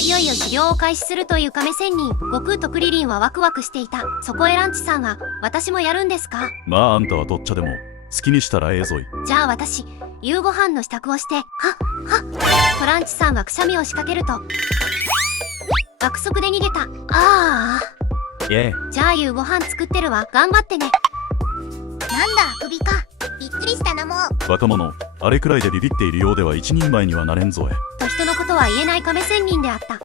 いよいよ修行を開始するという亀仙人。悟空とクリリンはワクワクしていた。そこへランチさんが、私もやるんですか？まああんたはどっちでも好きにしたらええぞい。じゃあ私、夕ご飯の支度をして、はっとランチさんがくしゃみを仕掛けると、爆速で逃げた。じゃあ夕ご飯作ってるわ。頑張ってね。なんだ首か。びっくりしたなもう。若者、あれくらいでビビっているようでは一人前にはなれんぞえ。と人のことは言えない亀仙人であった。